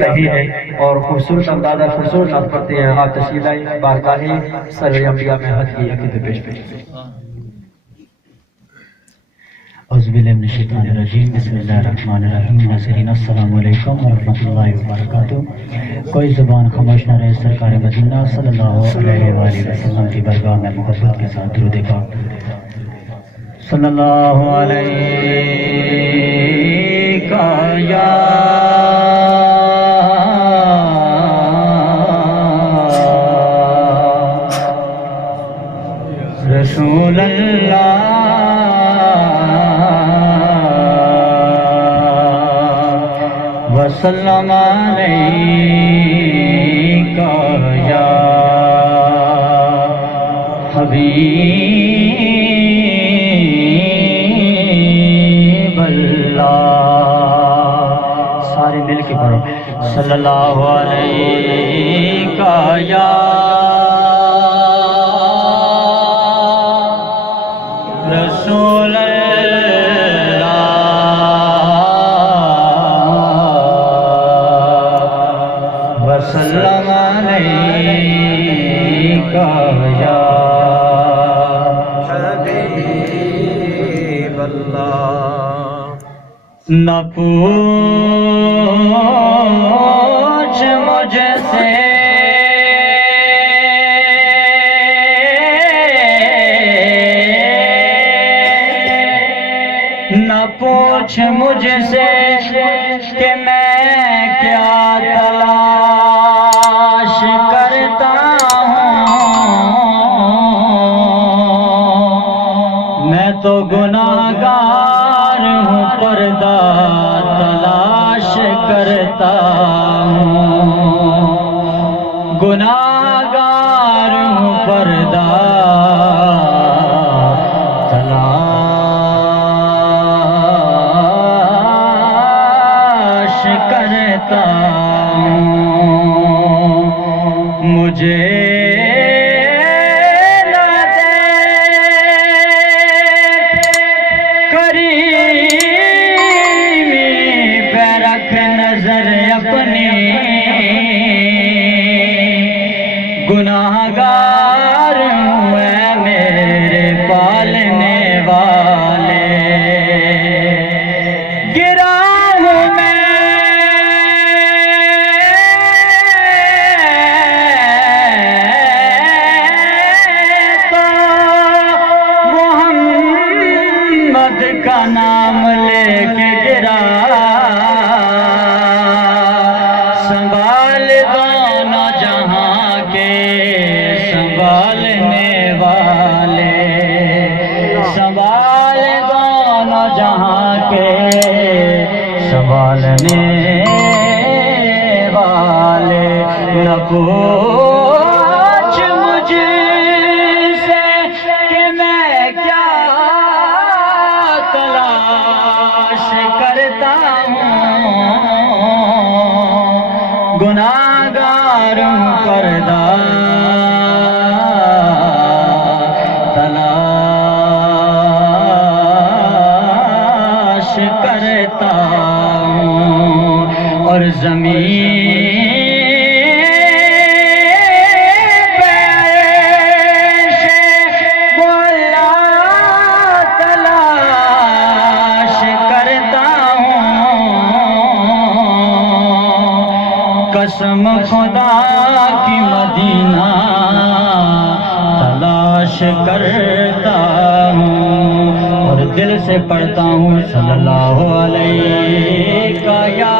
رہی ہے اور خوبصورت انداز خوبصورت نعت پڑھتے ہیں. آپ تشریف لائیں بارگاہ سرور انبیاء میں حج کی عقیدت پیش کریں. اعوذ باللہ من الشیطان الرجیم. بسم اللہ الرحمن الرحیم. ناظرین السلام علیکم ورحمۃ اللہ وبرکاتہ. کوئی زبان خاموش نہ رہے. سرکار مدینہ صلی اللہ علیہ وآلہ وسلم کی بارگاہ میں محبت کے ساتھ درود پاک صلی اللہ علیہ یا رسول اللہ وسلم علیکہ یا حبیب اللہ. سارے مل کے پڑھو. صلی اللہ علیکہ یا رسول وسلم علیکہ یا حبیب اللہ. نہ پوچھ مجھ سے نہ پوچھ مجھ سے کہ میں کیا تلاش کرتا ہوں. میں تو گناہگار ہوں پردہ تلاش کرتا ہوں. گناہگار ہوں پردہ کرتا ہوں. مجھے نہ دیکھ کریمی پہ رکھ نظر اپنی. گناہگار ہوں اے میرے پالنے والے. گرا ہوں میں کا نام لے کے گرا. سنبھال دونوں جہاں کے سنبھالنے والے. سنبھال دونوں جہاں کے سنبھالنے والے. نہ پوچھ مجھ سے کہ میں کیا تلاش کرتا ہوں. گناہگار ہوں پردہ تلاش کرتا ہوں. اور زمین قسم خدا کی مدینہ تلاش کرتا ہوں. اور دل سے پڑھتا ہوں صلی اللہ علیہ یا